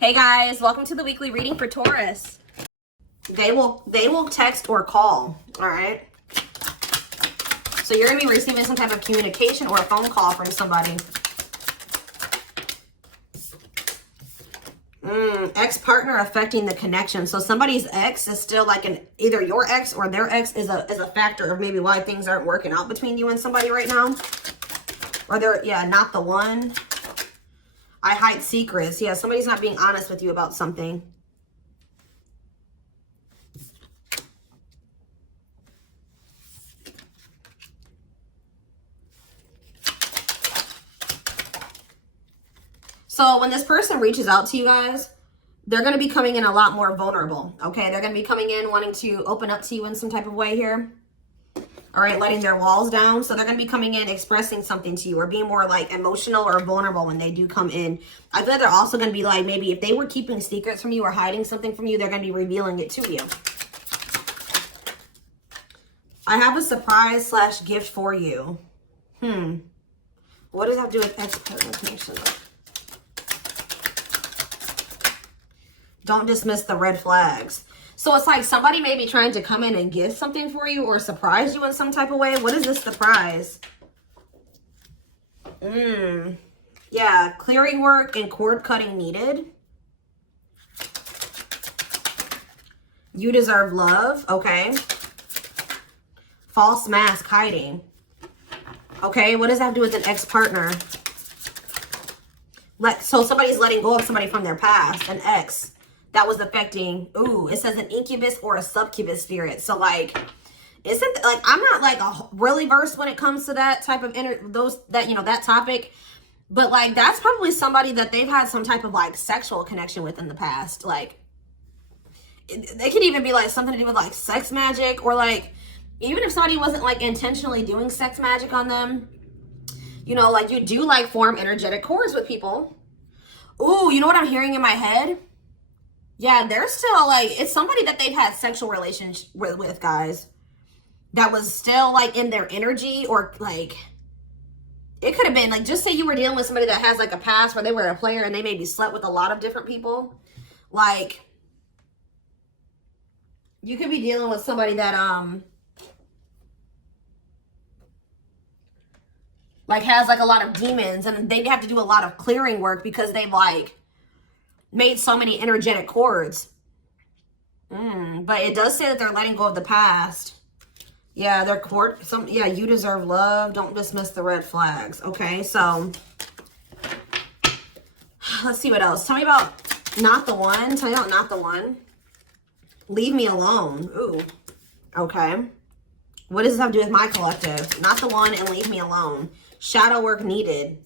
Hey guys, welcome to the weekly reading for Taurus. They will text or call, all right? So you're going to be receiving some type of communication or a phone call from somebody. Ex-partner affecting the connection. So somebody's ex is still like either your ex or their ex is a factor of maybe why things aren't working out between you and somebody right now. Or they're, yeah, not the one. I hide secrets. Yeah, somebody's not being honest with you about something. So when this person reaches out to you guys, they're going to be coming in a lot more vulnerable, okay? They're going to be coming in wanting to open up to you in some type of way here. All right, letting their walls down. So they're going to be coming in expressing something to you or being more like emotional or vulnerable when they do come in. I feel like they're also going to be like, maybe if they were keeping secrets from you or hiding something from you, they're going to be revealing it to you. I have a surprise / gift for you. What does that have to do with ex-partner connection? Don't dismiss the red flags. So it's like somebody may be trying to come in and give something for you or surprise you in some type of way. What is this surprise? Yeah, clearing work and cord cutting needed. You deserve love. Okay. False mask hiding. Okay, what does that have to do with an ex-partner? So somebody's letting go of somebody from their past, an ex. That was affecting, it says an incubus or a succubus spirit. So like, isn't like, I'm not like really versed when it comes to that type of that topic, but like, that's probably somebody that they've had some type of like sexual connection with in the past. Like they could even be like something to do with like sex magic, or like, even if somebody wasn't like intentionally doing sex magic on them, you know, like you do like form energetic cords with people. Ooh, you know what I'm hearing in my head? Yeah, they're still like, it's somebody that they've had sexual relations with, guys. That was still like in their energy, or like, it could have been like, just say you were dealing with somebody that has like a past where they were a player and they maybe slept with a lot of different people. Like, you could be dealing with somebody that, like has like a lot of demons, and they have to do a lot of clearing work because they've like made so many energetic cords. But it does say that they're letting go of the past. Yeah, their cord. Yeah, you deserve love. Don't dismiss the red flags. Okay, so let's see what else. Tell me about not the one. Tell me about not the one. Leave me alone. Ooh. Okay. What does this have to do with my collective? Not the one and leave me alone. Shadow work needed.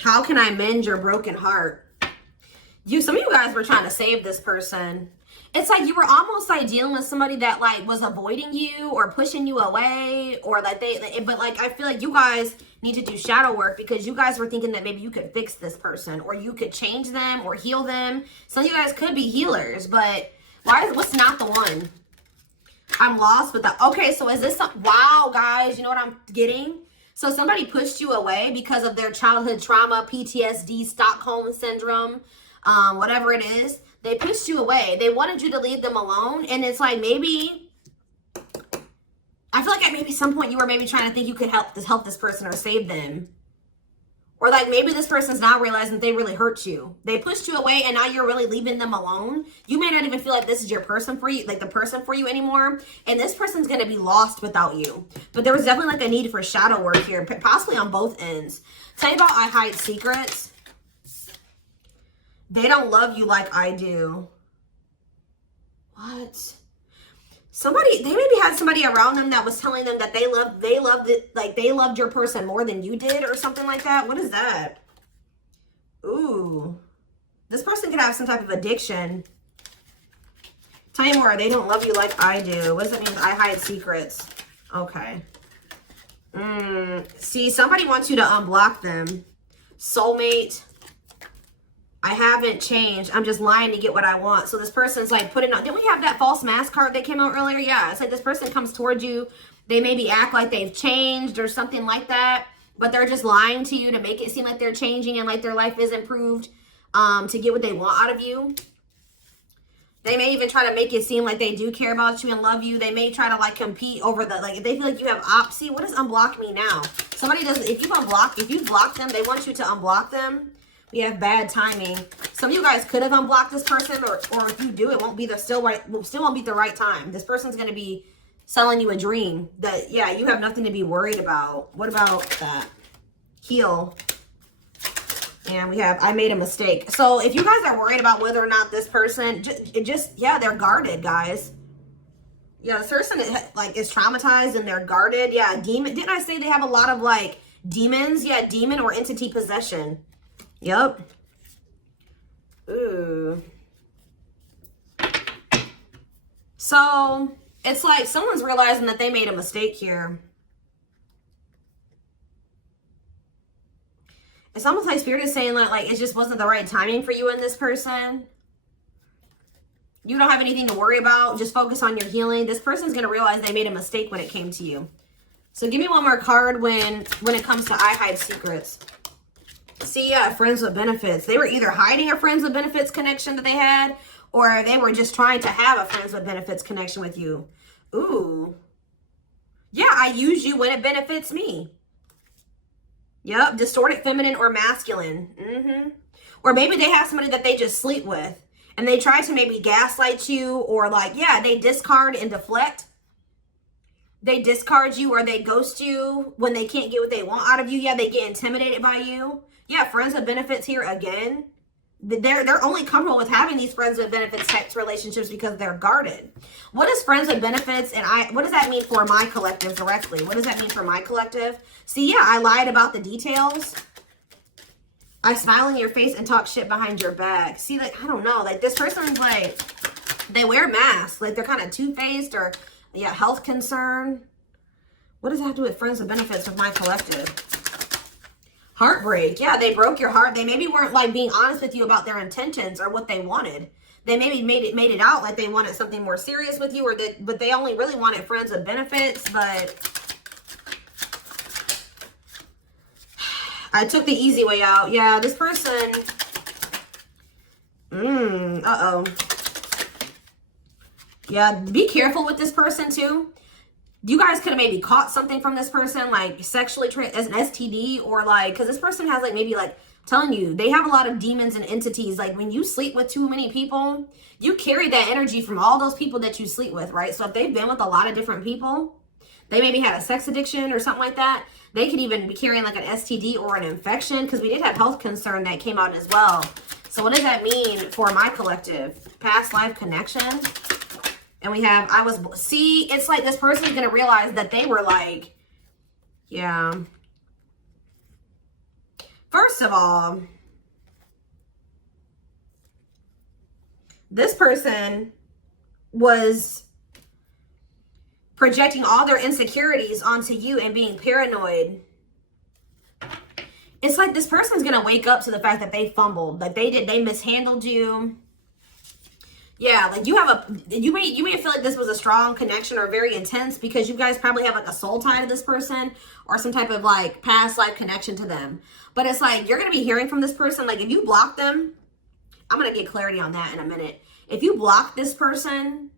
How can I mend your broken heart? Some of you guys were trying to save this person. It's like you were almost like dealing with somebody that like was avoiding you or pushing you away, or like but like I feel like you guys need to do shadow work because you guys were thinking that maybe you could fix this person or you could change them or heal them. Some of you guys could be healers, but what's not the one? I'm lost with that. Okay, so is this wow, guys, you know what I'm getting? So somebody pushed you away because of their childhood trauma, PTSD, Stockholm syndrome, whatever it is. They pushed you away. They wanted you to leave them alone. And it's like, maybe, I feel like at maybe some point you were maybe trying to think you could help this person or save them. Or like maybe this person's now realizing that they really hurt you. They pushed you away and now you're really leaving them alone. You may not even feel like this is your person for you, like the person for you anymore. And this person's going to be lost without you. But there was definitely like a need for shadow work here, possibly on both ends. Tell you about I hide secrets. They don't love you like I do. What? They maybe had somebody around them that was telling them that they loved your person more than you did or something like that. What is that? Ooh. This person could have some type of addiction. Tell me more. They don't love you like I do. What does that mean? I hide secrets. Okay. See, somebody wants you to unblock them. Soulmate. I haven't changed. I'm just lying to get what I want. So this person's like putting on, didn't we have that false mask card that came out earlier? Yeah, it's like this person comes towards you. They maybe act like they've changed or something like that. but they're just lying to you to make it seem like they're changing and like their life is improved, to get what they want out of you. They may even try to make it seem like they do care about you and love you. They may try to like compete over the, like if they feel like you have opposite. What does unblock me now? Somebody does, if you block them, they want you to unblock them. We have bad timing. Some of you guys could have unblocked this person, or if you do, it won't be the still won't be the right time. This person's gonna be selling you a dream that, yeah, you have nothing to be worried about. What about that? Heal. And we have, I made a mistake. So if you guys are worried about whether or not this person, yeah, they're guarded, guys. Yeah, this person is traumatized and they're guarded. Yeah, demon. Didn't I say they have a lot of like demons? Yeah, demon or entity possession. Yep. Ooh. So it's like someone's realizing that they made a mistake here. It's almost like Spirit is saying like it just wasn't the right timing for you and this person. You don't have anything to worry about. Just focus on your healing. This person's going to realize they made a mistake when it came to you. So give me one more card when it comes to I hide secrets. See, yeah, friends with benefits. They were either hiding a friends with benefits connection that they had, or they were just trying to have a friends with benefits connection with you. Ooh. Yeah, I use you when it benefits me. Yep, distorted feminine or masculine. Or maybe they have somebody that they just sleep with and they try to maybe gaslight you, or like, yeah, they discard and deflect. They discard you or they ghost you when they can't get what they want out of you. Yeah, they get intimidated by you. Yeah, friends with benefits here again. They're only comfortable with having these friends with benefits types relationships because they're guarded. What is friends with benefits, and what does that mean for my collective directly? What does that mean for my collective? See, yeah, I lied about the details. I smile in your face and talk shit behind your back. See, like, I don't know, like this person's like, they wear masks, like they're kind of two-faced, or yeah, health concern. What does that have to do with friends with benefits with my collective? Heartbreak. Yeah, they broke your heart. They maybe weren't like being honest with you about their intentions or what they wanted. They maybe made it out like they wanted something more serious with you, or but they only really wanted friends with benefits. But I took the easy way out. Yeah, this person. Uh-oh. Yeah, be careful with this person too. You guys could have maybe caught something from this person, like sexually as an STD, or like, because this person has like maybe like telling you they have a lot of demons and entities. Like when you sleep with too many people, you carry that energy from all those people that you sleep with, right? So if they've been with a lot of different people, they maybe had a sex addiction or something like that. They could even be carrying like an STD or an infection, because we did have health concern that came out as well. So what does that mean for my collective? Past life connection. And we have, see, it's like this person's going to realize that they were like, yeah. First of all, this person was projecting all their insecurities onto you and being paranoid. It's like this person's going to wake up to the fact that they fumbled, like they mishandled you. Yeah, like you may feel like this was a strong connection or very intense because you guys probably have like a soul tie to this person or some type of like past life connection to them. But it's like you're going to be hearing from this person. Like if you block them, I'm going to get clarity on that in a minute. If you block this person,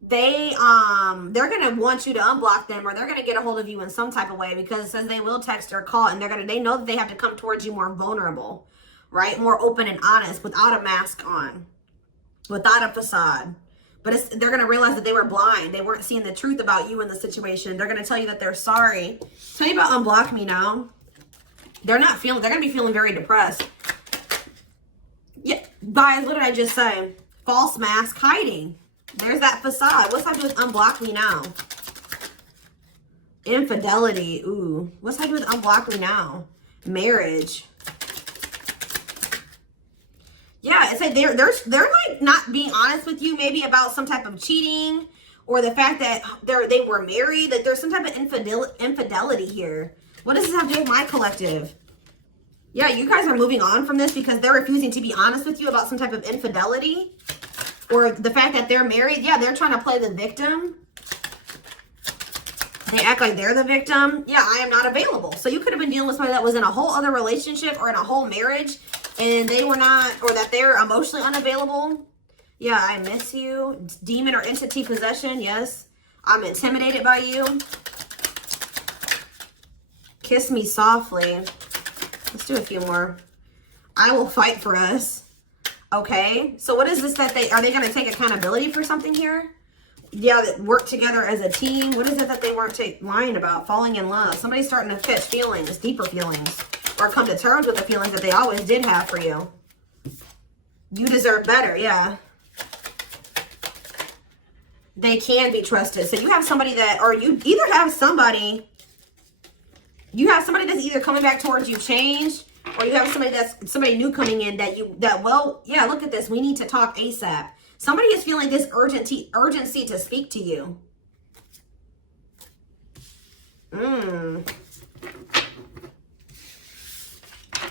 they're going to want you to unblock them, or they're going to get a hold of you in some type of way, because it says they will text or call, and they know that they have to come towards you more vulnerable. Right? More open and honest, without a mask on, without a facade. But they're going to realize that they were blind. They weren't seeing the truth about you in the situation. They're going to tell you that they're sorry. Tell you about unblock me now. They're going to be feeling very depressed. Yeah, guys, what did I just say? False mask hiding. There's that facade. What's that do with unblock me now? Infidelity. Ooh. What's that do with unblock me now? Marriage. Yeah, it's like they're like not being honest with you, maybe about some type of cheating, or the fact that they were married. Like there's some type of infidelity here. What does this have to do with my collective? Yeah, you guys are moving on from this because they're refusing to be honest with you about some type of infidelity, or the fact that they're married. Yeah, they're trying to play the victim. They act like they're the victim. Yeah, I am not available. So you could have been dealing with somebody that was in a whole other relationship or in a whole marriage and they were not, or that they're emotionally unavailable. Yeah, I miss you. Demon or entity possession. Yes. I'm intimidated by you. Kiss me softly. Let's do a few more. I will fight for us. Okay. So what is this that are they going to take accountability for something here? Yeah, that work together as a team. What is it that they weren't lying about? Falling in love. Somebody's starting to catch feelings, deeper feelings, or come to terms with the feelings that they always did have for you. You deserve better. Yeah. They can be trusted. So you have somebody that, or you either have somebody, that's either coming back towards you changed, or you have somebody new coming in well, yeah, look at this. We need to talk ASAP. Somebody is feeling this urgency to speak to you.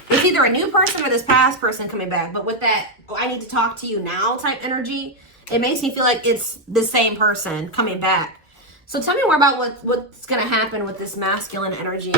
It's either a new person or this past person coming back. But with that, oh, I need to talk to you now type energy, it makes me feel like it's the same person coming back. So tell me more about what's going to happen with this masculine energy.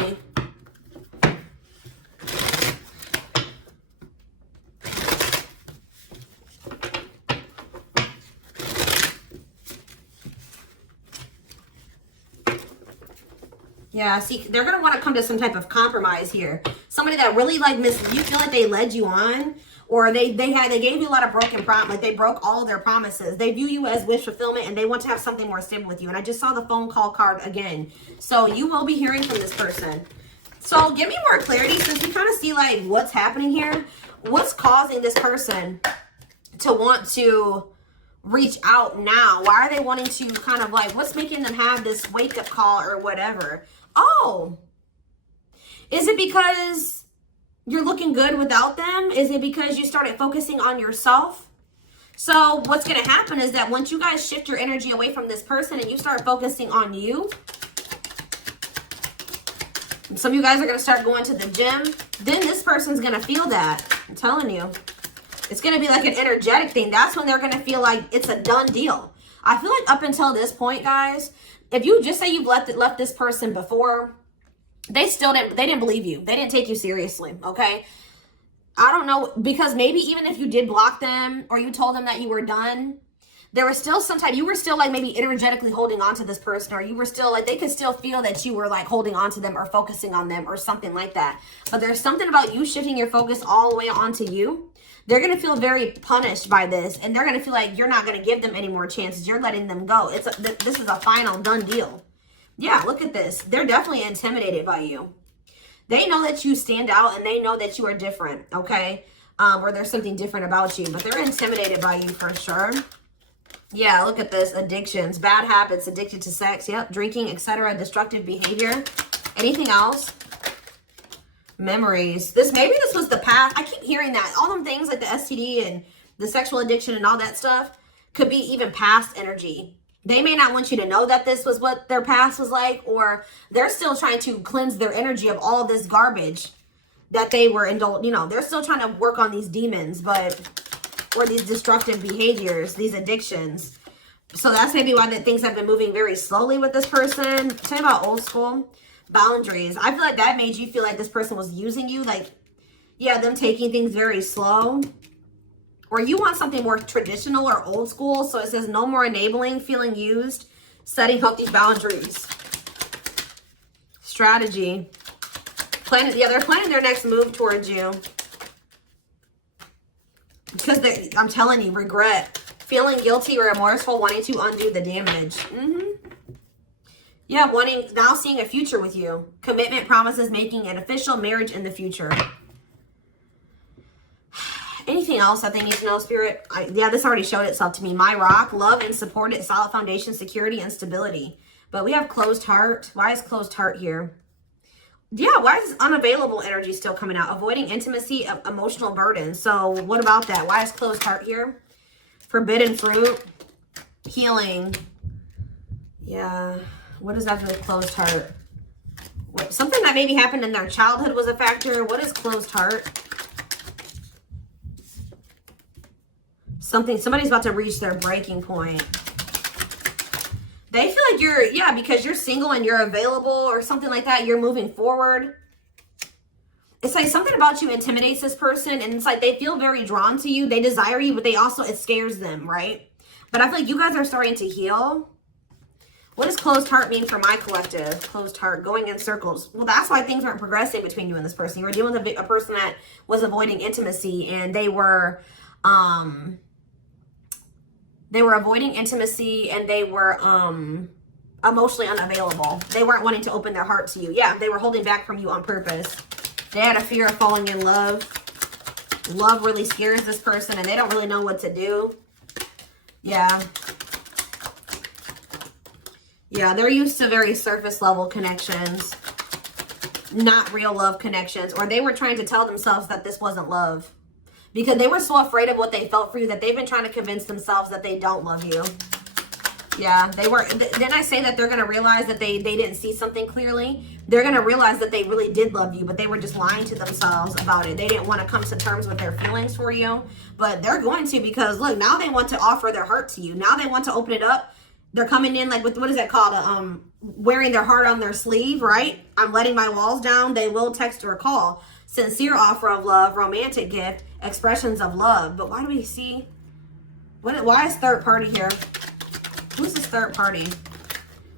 Yeah, see, they're going to want to come to some type of compromise here. Somebody that really you feel like they led you on, or they gave you a lot of broken promises. Like they broke all of their promises. They view you as wish fulfillment and they want to have something more stable with you. And I just saw the phone call card again. So you will be hearing from this person. So give me more clarity since we kind of see like what's happening here. What's causing this person to want to reach out now? Why are they wanting to kind of like, what's making them have this wake up call or whatever? Oh, is it because you're looking good without them? Is it because you started focusing on yourself? So what's going to happen is that once you guys shift your energy away from this person and you start focusing on you, and some of you guys are going to start going to the gym, then this person's going to feel that. I'm telling you. It's going to be like an energetic thing. That's when they're going to feel like it's a done deal. I feel like up until this point, guys, if you just say you've left this person before, they didn't believe you. They didn't take you seriously, okay? I don't know, because maybe even if you did block them or you told them that you were done, there was still you were still like maybe energetically holding on to this person, or you were still like, they could still feel that you were like holding on to them or focusing on them or something like that. But there's something about you shifting your focus all the way onto you. They're going to feel very punished by this, and they're going to feel like you're not going to give them any more chances. You're letting them go. This is a final done deal. Yeah, look at this. They're definitely intimidated by you. They know that you stand out, and they know that you are different, okay? Or there's something different about you, but they're intimidated by you for sure. Yeah, look at this. Addictions, bad habits, addicted to sex, yep, drinking, etc., destructive behavior. Anything else? Memories. Maybe this was the past. I keep hearing that. All them things like the STD and the sexual addiction and all that stuff could be even past energy. They may not want you to know that this was what their past was like, or they're still trying to cleanse their energy of all this garbage that they were indulged. You know, they're still trying to work on these demons, or these destructive behaviors, these addictions. So that's maybe why things have been moving very slowly with this person. Tell me about old school. Boundaries. I feel like that made you feel like this person was using you. Like, yeah, them taking things very slow. Or you want something more traditional or old school. So it says no more enabling, feeling used, setting healthy boundaries. Strategy. They're planning their next move towards you. Because I'm telling you, regret. Feeling guilty or remorseful, wanting to undo the damage. Yeah, now seeing a future with you. Commitment, promises, making an official marriage in the future. Anything else that they need to know, Spirit? Yeah, this already showed itself to me. My rock, love and supported, solid foundation, security, and stability. But we have closed heart. Why is closed heart here? Yeah, why is this unavailable energy still coming out? Avoiding intimacy, emotional burden. So what about that? Why is closed heart here? Forbidden fruit, healing. Yeah. What does that do with closed heart? Something that maybe happened in their childhood was a factor. What is closed heart? Somebody's about to reach their breaking point. They feel like you're, yeah, because you're single and you're available or something like that. You're moving forward. It's like something about you intimidates this person, and it's like they feel very drawn to you. They desire you, but they also, it scares them, right? But I feel like you guys are starting to heal. What does closed heart mean for my collective? Closed heart, going in circles. Well, that's why things weren't progressing between you and this person. You were dealing with a person that was avoiding intimacy, and they were avoiding intimacy, and they were emotionally unavailable. They weren't wanting to open their heart to you. Yeah, they were holding back from you on purpose. They had a fear of falling in love. Love really scares this person, and they don't really know what to do. Yeah. Yeah, they're used to very surface level connections, not real love connections. Or they were trying to tell themselves that this wasn't love, because they were so afraid of what they felt for you that they've been trying to convince themselves that they don't love you. Yeah, they were. Didn't I say that they're going to realize that they didn't see something clearly? They're going to realize that they really did love you, but they were just lying to themselves about it. They didn't want to come to terms with their feelings for you, but they're going to, because look, now they want to offer their heart to you. Now they want to open it up. They're coming in like with, what is that called? Wearing their heart on their sleeve, right? I'm letting my walls down. They will text or call. Sincere offer of love, romantic gift, expressions of love. But why do we see, why is third party here? Who's this third party?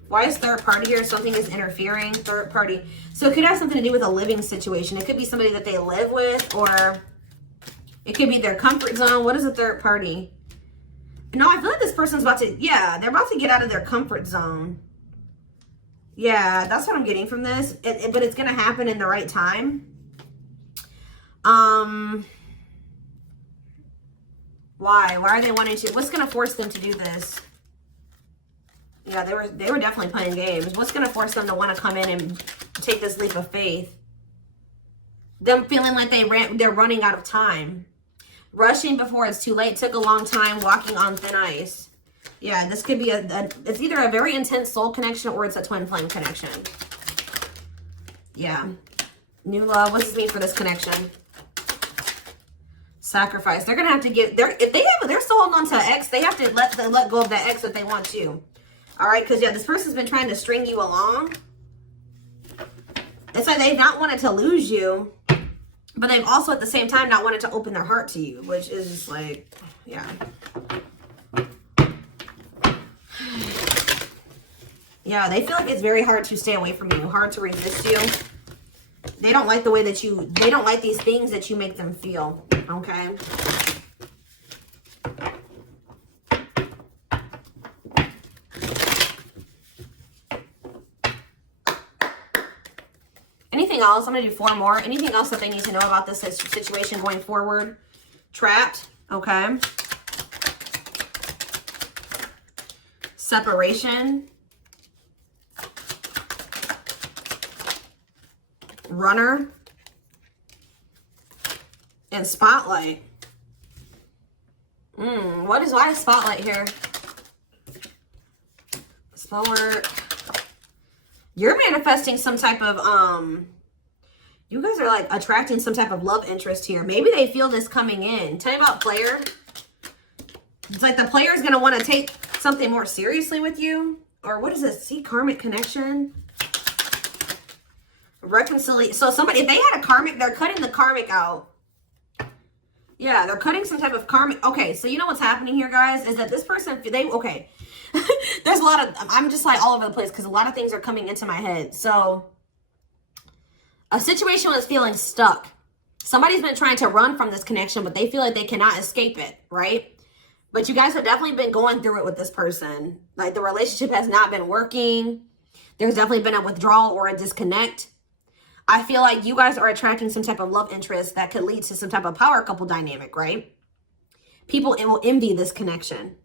Why is third party here? Something is interfering. Third party. So it could have something to do with a living situation. It could be somebody that they live with, or it could be their comfort zone. What is a third party? No, I feel like this person's about to, yeah, they're about to get out of their comfort zone. Yeah, that's what I'm getting from this. But it's going to happen in the right time. Why? Why are they wanting to? What's going to force them to do this? Yeah, they were definitely playing games. What's going to force them to want to come in and take this leap of faith? Them feeling like they're running out of time. Rushing before it's too late. Took a long time. Walking on thin ice. Yeah, this could be it's either a very intense soul connection or it's a twin flame connection. Yeah. New love. What does this mean for this connection? Sacrifice. They're going to have to give, if they're still holding on to an ex, they have to let go of that ex if they want to. All right, because, yeah, this person's been trying to string you along. It's like they've not wanted to lose you, but they've also at the same time not wanted to open their heart to you, which is just like, yeah. Yeah, they feel like it's very hard to stay away from you, hard to resist you. They don't like the way that they don't like these things that you make them feel, okay? Anything else? I'm going to do 4 more. Anything else that they need to know about this situation going forward? Trapped. Okay. Separation. Runner. And spotlight. Why is spotlight here? Slow work. You're manifesting some type of, you guys are like attracting some type of love interest here. Maybe they feel this coming in. Tell me about player. It's like the player is going to want to take something more seriously with you. Or what is this? See, karmic connection. Reconciliation. So somebody, if they had a karmic, they're cutting the karmic out. Yeah, they're cutting some type of karmic. Okay, so you know what's happening here, guys, is that this person, okay. There's a lot of, I'm just like all over the place because a lot of things are coming into my head. So a situation was feeling stuck. Somebody's been trying to run from this connection, but they feel like they cannot escape it, right? But you guys have definitely been going through it with this person. Like the relationship has not been working. There's definitely been a withdrawal or a disconnect. I feel like you guys are attracting some type of love interest that could lead to some type of power couple dynamic, right? People will envy this connection.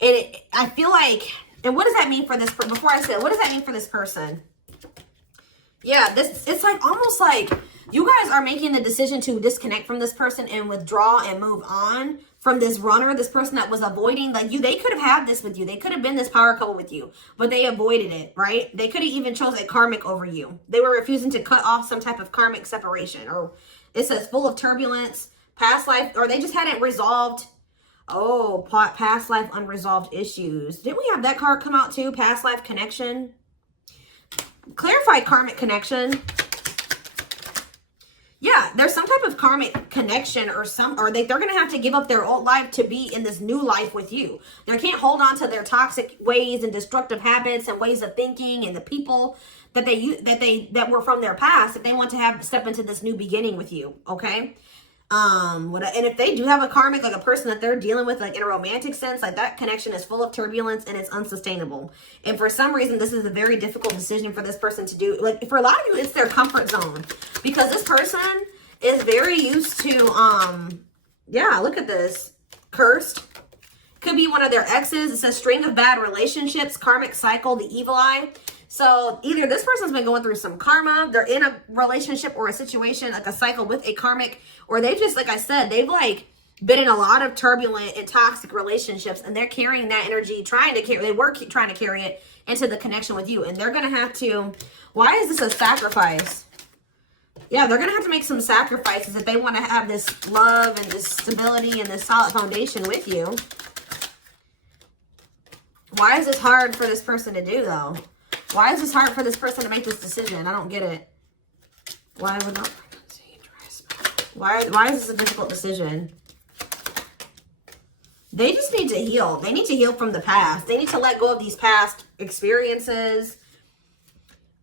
And I feel like, and what does that mean for this, before I say, what does that mean for this person? Yeah, it's like almost like you guys are making the decision to disconnect from this person and withdraw and move on from this runner, this person that was avoiding, like they could have had this with you. They could have been this power couple with you, but they avoided it, right? They could have even chose a karmic over you. They were refusing to cut off some type of karmic separation, or it says full of turbulence, past life, or they just hadn't resolved Oh, past life unresolved issues. Didn't we have that card come out too? Past life connection. Clarify karmic connection. Yeah, there's some type of karmic connection or they're going to have to give up their old life to be in this new life with you. They can't hold on to their toxic ways and destructive habits and ways of thinking and the people that were from their past if they want to step into this new beginning with you, okay? And if they do have a karmic, like a person that they're dealing with, like in a romantic sense, like that connection is full of turbulence and it's unsustainable. And for some reason, this is a very difficult decision for this person to do. Like for a lot of you, it's their comfort zone because this person is very used to, yeah, look at this. Cursed. Could be one of their exes. It says string of bad relationships, karmic cycle, the evil eye. So either this person's been going through some karma, they're in a relationship or a situation, like a cycle with a karmic, or they've just, like I said, they've like been in a lot of turbulent and toxic relationships and they're carrying that energy, trying to carry it into the connection with you. And they're going to have to, why is this a sacrifice? Yeah, they're going to have to make some sacrifices if they want to have this love and this stability and this solid foundation with you. Why is this hard for this person to do though? Why is this hard for this person to make this decision? I don't get it. Why would not pregnancy, why is this a difficult decision? They just need to heal. They need to heal from the past. They need to let go of these past experiences.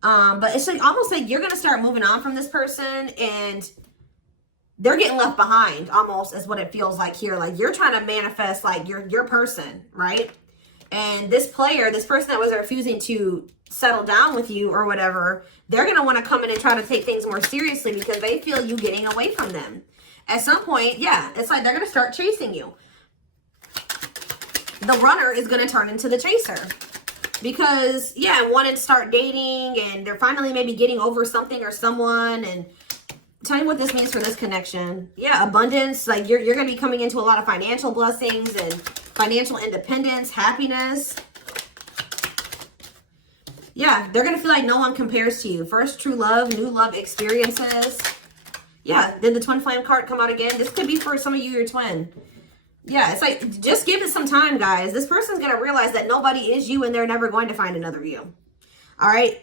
But it's like almost like you're going to start moving on from this person and they're getting left behind almost is what it feels like here. Like you're trying to manifest like your person, right? And this person that was refusing to settle down with you or whatever, they're going to want to come in and try to take things more seriously because they feel you getting away from them. At some point, yeah, it's like they're going to start chasing you. The runner is going to turn into the chaser. Because, yeah, wanting to start dating and they're finally maybe getting over something or someone. And tell me what this means for this connection. Yeah, abundance. Like you're going to be coming into a lot of financial blessings and financial independence, happiness. Yeah, they're going to feel like no one compares to you. First, true love, new love experiences. Yeah, did the twin flame card come out again? This could be for some of you, your twin. Yeah, it's like, just give it some time, guys. This person's going to realize that nobody is you and they're never going to find another you. All right?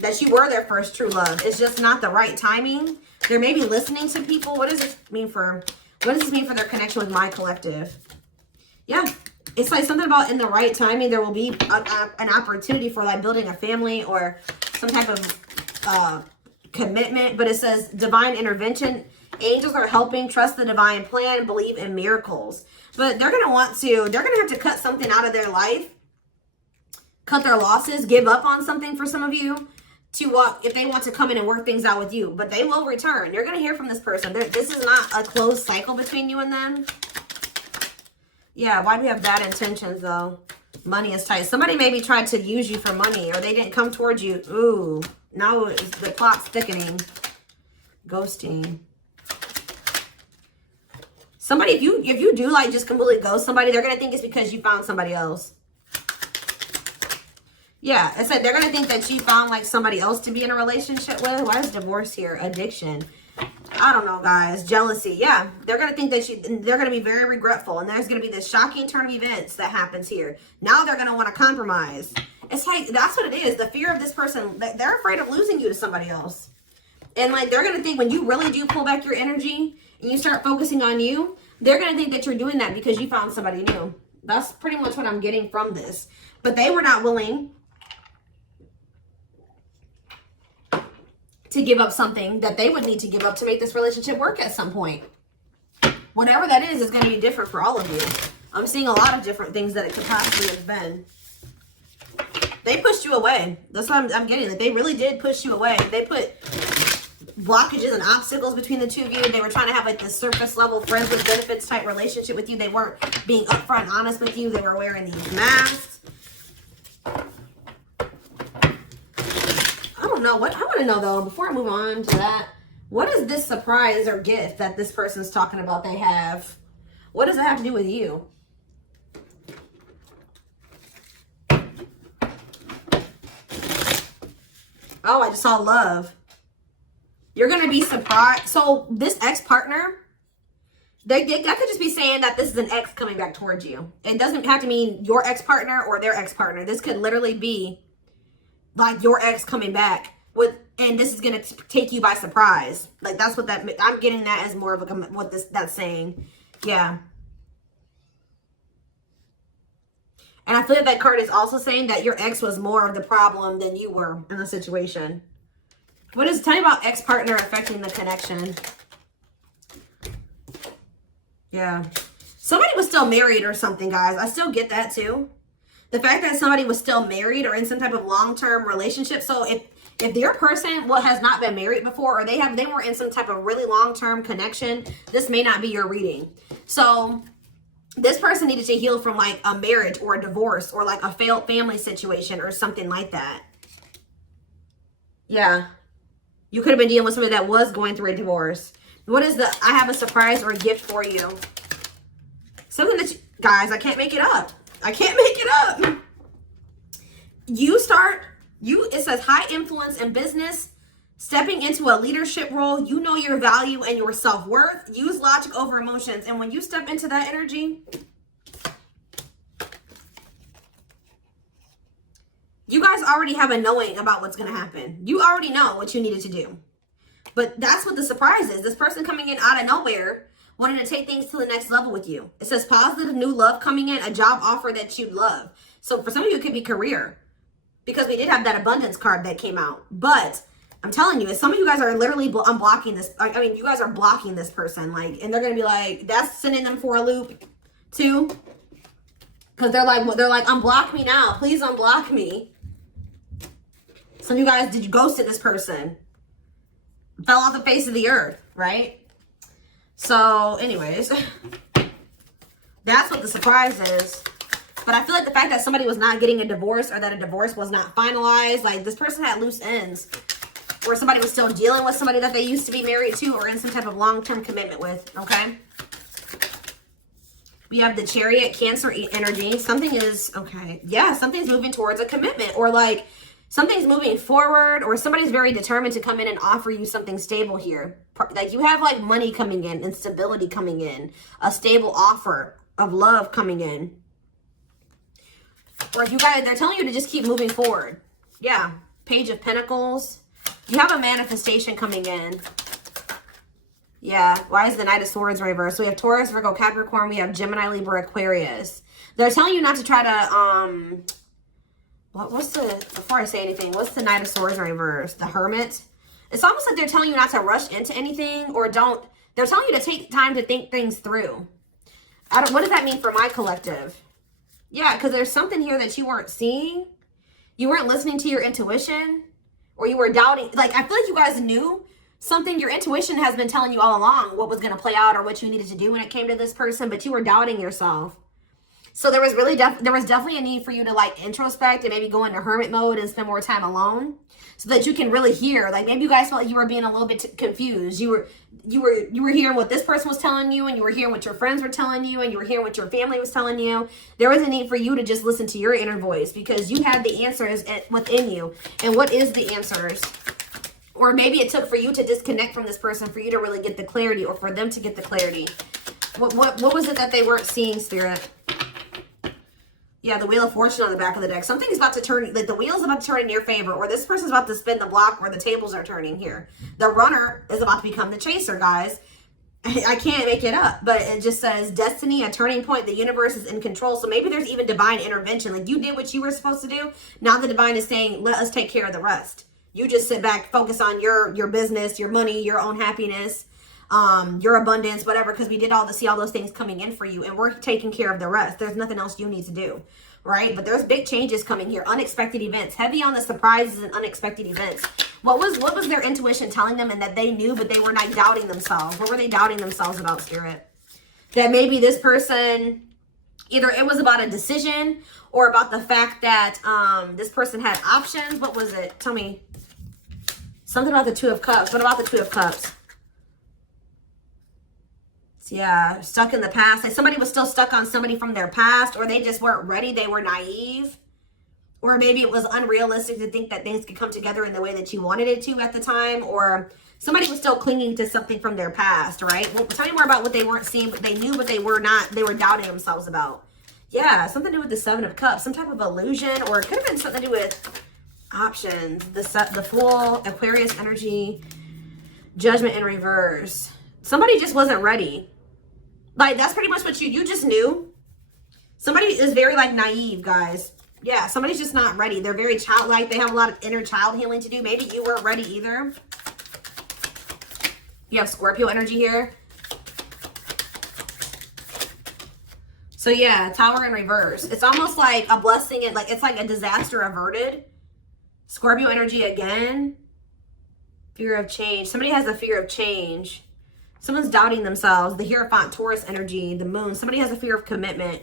That you were their first true love. It's just not the right timing. They're maybe listening to people. What does this mean for their connection with my collective? Yeah, it's like something about in the right timing, there will be an opportunity for like building a family or some type of commitment. But it says divine intervention. Angels are helping, trust the divine plan, believe in miracles. But they're going to have to cut something out of their life, cut their losses, give up on something for some of you if they want to come in and work things out with you. But they will return. You're going to hear from this person. This is not a closed cycle between you and them. Yeah, why do we have bad intentions though? Money is tight. Somebody maybe tried to use you for money or they didn't come towards you. Ooh, now the plot's thickening. Ghosting. Somebody, if you do like just completely ghost somebody, they're going to think it's because you found somebody else. Yeah, I said they're going to think that you found like somebody else to be in a relationship with. Why is divorce here? Addiction. I don't know, guys. Jealousy. Yeah, they're going to think that they're going to be very regretful. And there's going to be this shocking turn of events that happens here. Now they're going to want to compromise. It's like, that's what it is. The fear of this person, they're afraid of losing you to somebody else. And like, they're going to think when you really do pull back your energy and you start focusing on you, they're going to think that you're doing that because you found somebody new. That's pretty much what I'm getting from this. But they were not willing to give up something that they would need to give up to make this relationship work at some point. Whatever that is going to be different for all of you. I'm seeing a lot of different things that it could possibly have been. They pushed you away. That's what I'm getting. Like, they really did push you away. They put blockages and obstacles between the two of you. They were trying to have like this surface level friends with benefits type relationship with you. They weren't being upfront and honest with you. They were wearing these masks. I don't know what I want to know though, before I move on to that, what is this surprise or gift that this person's talking about they have? What does it have to do with you? Oh, I just saw love. You're going to be surprised. So this ex-partner That could just be saying that this is an ex coming back towards you. It doesn't have to mean your ex-partner or their ex-partner. This could literally be like your ex coming back with, and this is going to take you by surprise. Like that's what that, I'm getting that as more of a, what that's saying. Yeah. And I feel like that card is also saying that your ex was more of the problem than you were in the situation. What is, tell me about ex-partner affecting the connection. Yeah. Somebody was still married or something, guys. I still get that too. The fact that somebody was still married or in some type of long-term relationship. So if their person has not been married before, or they were in some type of really long-term connection, this may not be your reading. So this person needed to heal from like a marriage or a divorce or like a failed family situation or something like that. Yeah. You could have been dealing with somebody that was going through a divorce. What is the, I have a surprise or a gift for you. Something that, guys, I can't make it up. I can't make it up. It says high influence in business, stepping into a leadership role. You know your value and your self-worth. Use logic over emotions. And when you step into that energy, you guys already have a knowing about what's going to happen. You already know what you needed to do. But that's what the surprise is. This person coming in out of nowhere, wanting to take things to the next level with you. It says positive new love coming in, a job offer that you love. So for some of you, it could be career, because we did have that abundance card that came out. But I'm telling you, some of you guys are literally unblocking this. I mean, you guys are blocking this person, like, and they're going to be like, that's sending them for a loop too. Because they're like, unblock me now. Please unblock me. Some of you guys, did you ghosted this person? Fell off the face of the earth, right? So anyways, that's what the surprise is. But I feel like the fact that somebody was not getting a divorce, or that a divorce was not finalized, like this person had loose ends, or somebody was still dealing with somebody that they used to be married to or in some type of long-term commitment with, okay? We have the Chariot, Cancer energy. Something is, okay, yeah, something's moving towards a commitment, or like something's moving forward, or somebody's very determined to come in and offer you something stable here. Like you have like money coming in and stability coming in, a stable offer of love coming in. Or if you guys, they're telling you to just keep moving forward. Yeah, Page of Pentacles. You have a manifestation coming in. Yeah, why is the Knight of Swords reversed? So we have Taurus, Virgo, Capricorn. We have Gemini, Libra, Aquarius. They're telling you not to try to, before I say anything, what's the Knight of Swords reversed? The Hermit. It's almost like they're telling you not to rush into anything, or they're telling you to take time to think things through. What does that mean for my collective? Yeah, because there's something here that you weren't seeing. You weren't listening to your intuition, or you were doubting. Like, I feel like you guys knew something. Your intuition has been telling you all along what was going to play out or what you needed to do when it came to this person, but you were doubting yourself. So there was really there was definitely a need for you to like introspect and maybe go into hermit mode and spend more time alone, so that you can really hear. Like maybe you guys felt like you were being a little bit confused. You were hearing what this person was telling you, and you were hearing what your friends were telling you, and you were hearing what your family was telling you. There was a need for you to just listen to your inner voice, because you had the answers within you. And what is the answers? Or maybe it took for you to disconnect from this person for you to really get the clarity, or for them to get the clarity. What was it that they weren't seeing, Spirit? Yeah, the Wheel of Fortune on the back of the deck. Something's about to turn, like the wheel's about to turn in your favor, or this person's about to spin the block where the tables are turning here. The runner is about to become the chaser, guys. I can't make it up, but it just says destiny, a turning point. The universe is in control. So maybe there's even divine intervention. Like you did what you were supposed to do. Now the divine is saying, let us take care of the rest. You just sit back, focus on your business, your money, your own happiness, your abundance, whatever, because we did see all those things coming in for you, and we're taking care of the rest. There's nothing else you need to do, right? But there's big changes coming here, unexpected events, heavy on the surprises and unexpected events. What was their intuition telling them, and that they knew, but they were not doubting themselves? What were they doubting themselves about, Spirit? That maybe this person, either it was about a decision, or about the fact that this person had options. What was it? Tell me. Something about the Two of Cups. What about the Two of Cups? Yeah, stuck in the past. Like somebody was still stuck on somebody from their past, or they just weren't ready. They were naive. Or maybe it was unrealistic to think that things could come together in the way that you wanted it to at the time. Or somebody was still clinging to something from their past, right? Well, tell me more about what they weren't seeing, but they knew what they were not. They were doubting themselves about. Yeah, something to do with the Seven of Cups. Some type of illusion, or it could have been something to do with options. The Fool, Aquarius energy, Judgment in reverse. Somebody just wasn't ready. Like, that's pretty much what you just knew. Somebody is very, like, naive, guys. Yeah, somebody's just not ready. They're very childlike. They have a lot of inner child healing to do. Maybe you weren't ready either. You have Scorpio energy here. So yeah, Tower in reverse. It's almost like a blessing. It's like a disaster averted. Scorpio energy again. Fear of change. Somebody has a fear of change. Someone's doubting themselves. The Hierophant, Taurus energy, the moon. Somebody has a fear of commitment.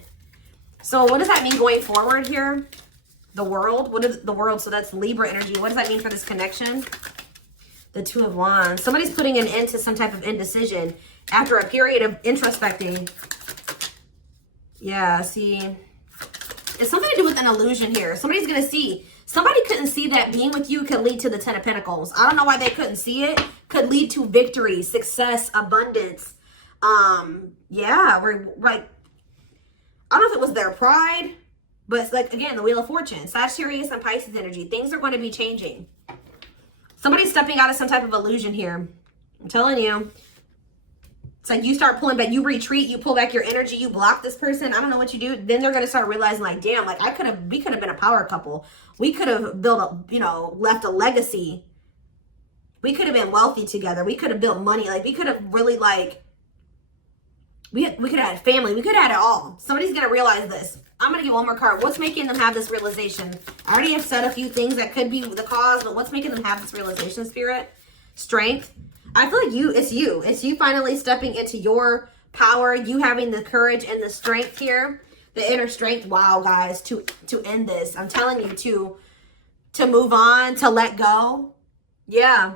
So what does that mean going forward here? The world. What is the world? So that's Libra energy. What does that mean for this connection? The Two of Wands. Somebody's putting an end to some type of indecision after a period of introspecting. Yeah, see. It's something to do with an illusion here. Somebody's going to see. Somebody couldn't see that being with you could lead to the Ten of Pentacles. I don't know why they couldn't see it. Could lead to victory, success, abundance. Yeah, we're like, I don't know if it was their pride, but it's like, again, the Wheel of Fortune. Sagittarius and Pisces energy. Things are going to be changing. Somebody's stepping out of some type of illusion here. I'm telling you. It's like you start pulling back. You retreat. You pull back your energy. You block this person. I don't know what you do. Then they're going to start realizing, like, damn, like, we could have been a power couple. We could have built a, left a legacy. We could have been wealthy together. We could have built money. Like, we could have really, like, we could have had family. We could have had it all. Somebody's going to realize this. I'm going to get one more card. What's making them have this realization? I already have said a few things that could be the cause, but what's making them have this realization, Spirit? Strength. I feel like it's you. It's you finally stepping into your power. You having the courage and the strength here. The inner strength. Wow, guys, to end this. I'm telling you, to move on, to let go. Yeah.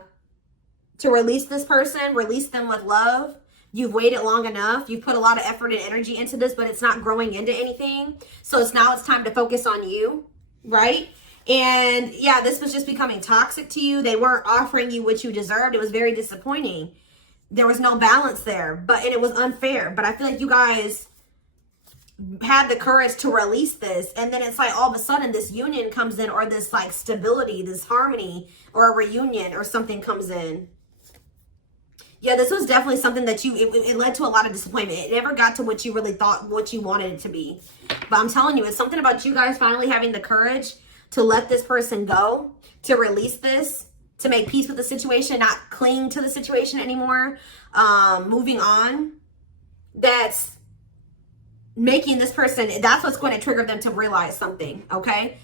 To release this person, release them with love. You've waited long enough. You've put a lot of effort and energy into this, but it's not growing into anything. So it's time to focus on you, right? And yeah, this was just becoming toxic to you. They weren't offering you what you deserved. It was very disappointing. There was no balance there, and it was unfair. But I feel like you guys had the courage to release this. And then it's like all of a sudden this union comes in, or this like stability, this harmony, or a reunion or something comes in. Yeah, this was definitely something that it led to a lot of disappointment. It never got to what you really thought, what you wanted it to be. But I'm telling you, it's something about you guys finally having the courage to let this person go, to release this, to make peace with the situation, not cling to the situation anymore, moving on. That's making this person, that's what's going to trigger them to realize something, okay?